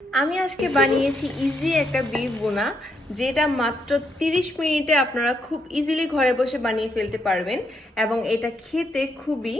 আমি আজকে বানিয়েছি ইজি একটা বিফ ভুনা, যেটা মাত্র 30 মিনিটে আপনারা খুব ইজিলি ঘরে বসে বানিয়ে ফেলতে পারবেন এবং এটা খেতে খুবই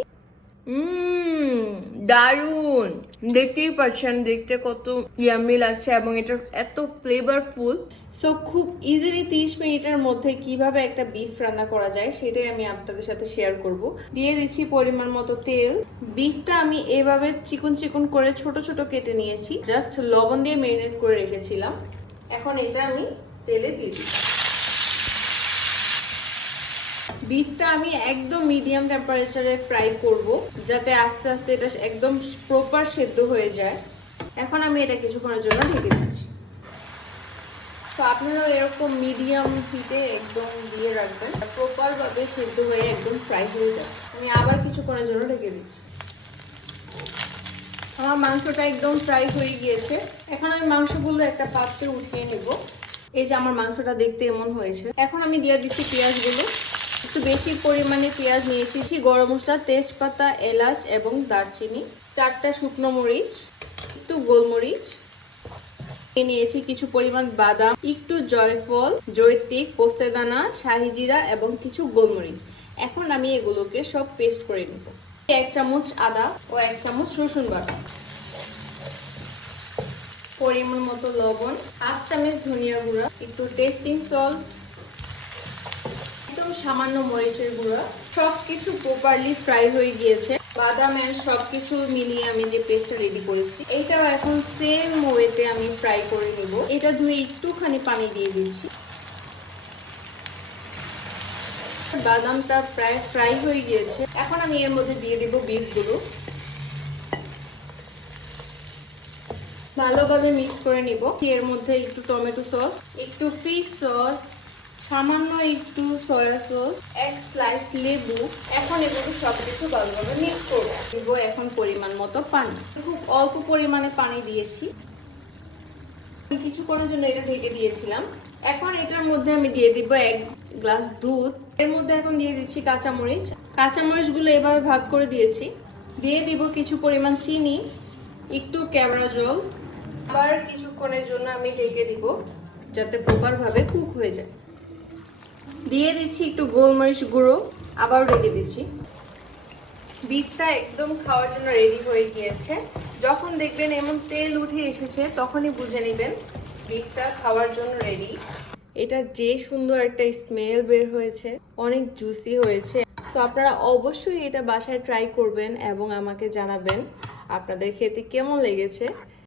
দারুন। দেখতেই পাচ্ছেন দেখতে কত ইয়াম্মি লাগছে এবং এটা এত ফ্লেভারফুল। সো খুব ইজিলি 30 মিনিটের মধ্যে কিভাবে একটা বিফ রান্না করা যায় সেটাই আমি আপনাদের সাথে শেয়ার করব। দিয়ে দিচ্ছি পরিমাণ মতো তেল। বিফটা আমি এভাবে চিকন চিকন করে ছোট ছোট কেটে নিয়েছি, জাস্ট লবণ দিয়ে মেরিনেট করে রেখেছিলাম। এখন এটা আমি তেলে দিয়ে দিচ্ছি। বিফটা আমি একদম মিডিয়াম টেম্পারেচারে ফ্রাই করব, যাতে আস্তে আস্তে এটা একদম প্রপার সেদ্ধ হয়ে যায়। এখন আমি এটা কিছুক্ষণের জন্য ঢেকে দিচ্ছি। তো আপনারাও এরকম মিডিয়াম হিটে একদম দিয়ে রাখবেন, প্রপার ভাবে সেদ্ধ হয়ে একদম ফ্রাই হয়ে যায়। আমি আবার কিছুক্ষণের জন্য ঢেকে দিচ্ছি। আমার মাংসটা একদম ফ্রাই হয়ে গিয়েছে। এখন আমি মাংসগুলো একটা পাত্রে উঠিয়ে নেব। এই যে আমার মাংসটা দেখতে এমন হয়েছে। এখন আমি দিয়ে দিচ্ছি পেঁয়াজগুলো। একটু বেশি পরিমাণে পেঁয়াজ নিয়েছি। গরম মশলা, তেজপাতা, এলাচ এবং দারচিনি, 4টা শুকনো মরিচ, একটু গোলমরিচ নিয়েছি, কিছু পরিমাণ বাদাম, একটু জয়ফল, জৈত্রিক, পোস্তেদানা, শাহি জিরা এবং কিছু গোলমরিচ। এখন আমি এগুলোকে সব পেস্ট করে নেব। 1 চামচ আদা ও 1 চামচ রসুন বাটা, পরিমাণ মতো লবণ, 8 চামচ ধনিয়া গুঁড়া, একটু টেস্টিং সল্ট, একদম সামান্য মরিচের গুঁড়া। সবকিছু প্রপারলি ফ্রাই হয়ে গিয়েছে। বাদামের সবকিছু মিলিয়ে আমি যে পেস্টটা রেডি করেছি, এইটাও এখন সেম ওয়েতে আমি ফ্রাই করে নিব। এটা ধুয়ে একটুখানি পানি দিয়ে দিচ্ছি। বাদামটা প্রায় ফ্রাই হয়ে গিয়েছে। এখন আমি এর মধ্যে দিয়ে দিব বিফগুলো। ভালোভাবে মিক্স করে নিব। এর মধ্যে একটু টমেটো সস, একটু ফিশ সস, সামান্য একটু সয়া সস, 1 স্লাইস লেবু। এখন এগুলো সবকিছু ভালোভাবে মিক্স করব। দিব এখন পরিমাণ মতো পানি। খুব অল্প পরিমাণে পানি দিয়েছি। কিছুক্ষণের জন্য এটা ঢেকে দিয়েছিলাম। এখন এটার মধ্যে আমি দিয়ে দিব 1 গ্লাস দুধ। এর মধ্যে এখন দিয়ে দিচ্ছি কাঁচামরিচ। কাঁচামরিচগুলো এভাবে ভাগ করে দিয়েছি। দিয়ে দিব কিছু পরিমাণ চিনি, একটু কেওড়া জল। আবার কিছুক্ষণের জন্য আমি ঢেকে দিব, যাতে প্রপার ভাবে কুক হয়ে যায়। দিয়ে দিচ্ছি একটু গোলমরিচ গুঁড়ো, আবার ঢেকে দিচ্ছি। বিফটা একদম খাওয়ার জন্য রেডি হয়ে গিয়েছে। যখন দেখবেন এমন তেল উঠে এসেছে, তখনই বুঝে নেবেন বিফটা খাওয়ার জন্য রেডি। এটা যে সুন্দর একটা স্মেল বের হয়েছে, অনেক জুসি হয়েছে। সো আপনারা অবশ্যই এটা বাসায় ট্রাই করবেন এবং আমাকে জানাবেন আপনাদের খেতে কেমন লেগেছে।